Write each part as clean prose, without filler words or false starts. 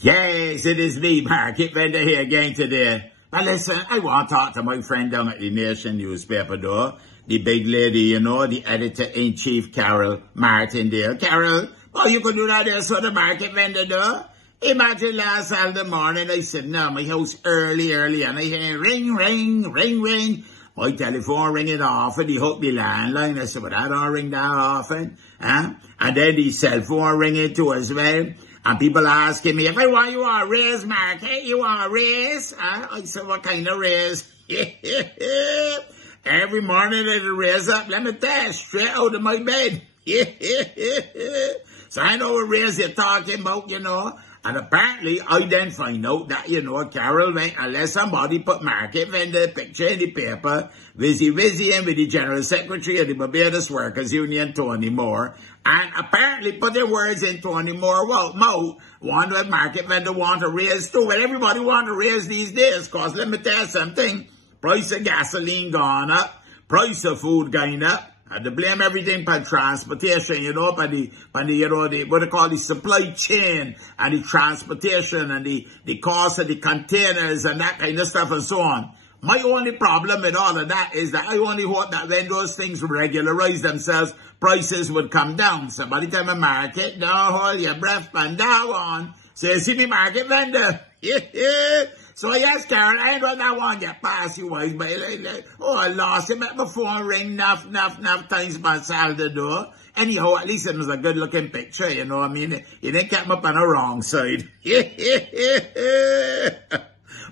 Yes, it is me, Market Vendor here again today. But listen, I want to talk to my friend down at the Nation newspaper, though. The big lady, you know, the editor-in-chief, Carol Martin there. Carol, oh, you could do that there, so the Market Vendor, though. Imagine last Saturday morning, I sitting at my house early, and I hear ring, ring, ring, ring. My telephone ringing off, and he hooked the landline. I said, well, I don't ring that often. Huh? And then the cell phone ringing too as well. And people asking me, if I want you want a raise, Market, you want a raise? I said, what kind of raise? Every morning I raise up, let me tell you, straight out of my bed. So I know what raise you're talking about, you know. And apparently, I then find out that, you know, Carol went, unless somebody put Market Vendor picture in the paper, busy and with the General Secretary of the Barbados Workers Union, Tony Moore, and apparently put their words in Tony Moore's mouth, want that Market Vendor want to raise too. Well, everybody want to raise these days, because let me tell you something, price of gasoline gone up, price of food going up. And to blame everything for transportation, you know, for the you know, what they call the supply chain and the transportation and the cost of the containers and that kind of stuff and so on. My only problem with all of that is that I only hope that when those things regularize themselves, prices would come down. So by the time a market, don't hold your breath and down on. So you see me, Market Vendor. So yes, Carol, I ain't got that one yet pass you wise, but I lost it. My phone ring enough times by Saturday door. Anyhow, at least it was a good looking picture, you know what I mean? It didn't keep me up on the wrong side.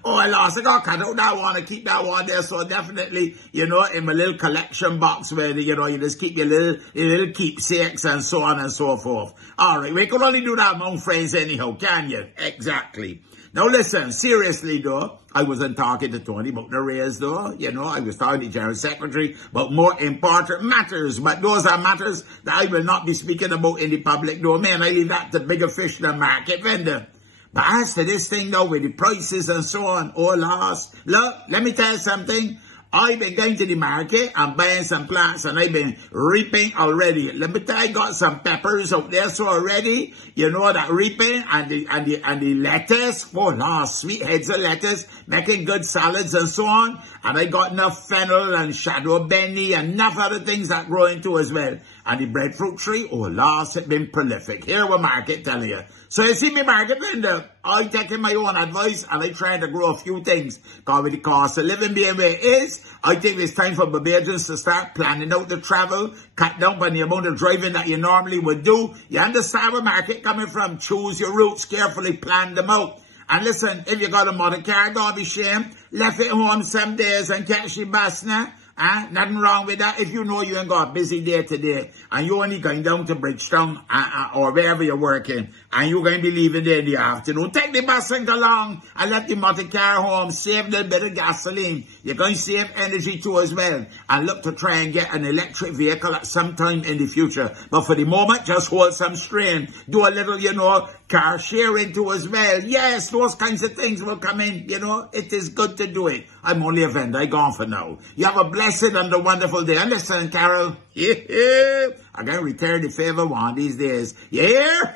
Oh, I lost it. I got cut out that one. I keep that one there. So definitely, you know, in my little collection box where, you know, you just keep your little keepsakes and so on and so forth. All right. We could only do that among friends anyhow, can you? Exactly. Now listen, seriously though, I wasn't talking to Tony about the raise though. You know, I was talking to the General Secretary about more important matters. But those are matters that I will not be speaking about in the public domain. I leave that to bigger fish than Market Vendor. But as to this thing though, with the prices and so on, oh lost. Look, let me tell you something. I've been going to the market and buying some plants and I've been reaping already. Let me tell you, I got some peppers out there so already, you know, that reaping and the lettuce, oh Lord, sweet heads of lettuce, making good salads and so on. And I got enough fennel and shadow benny and enough other things that grow into as well. And the breadfruit tree, oh Lord, it's been prolific. Here we Market telling you. So you see me, Market Vendor, I taking my own advice and I trying to grow a few things. Because with the cost of living being where it is, I think it's time for Barbadians to start planning out the travel, cut down on the amount of driving that you normally would do. You understand where Market coming from? Choose your routes carefully, plan them out. And listen, if you got a motor car, don't be ashamed. Left it home some days and catch your bus now. Nothing wrong with that. If you know you ain't got a busy day today and you're only going down to Bridgetown or wherever you're working and you're going to be leaving there in the afternoon, take the bus and go along and let the motor car home. Save a little bit of gasoline. You're going to save energy too as well. And look to try and get an electric vehicle at some time in the future. But for the moment, just hold some strain. Do a little, you know, car sharing too as well. Yes, those kinds of things will come in. You know, it is good to do it. I'm only a vendor. I'm gone for now. You have a blessed and a wonderful day. Understand, Carol? I'm going to return the favor one of these days. Yeah?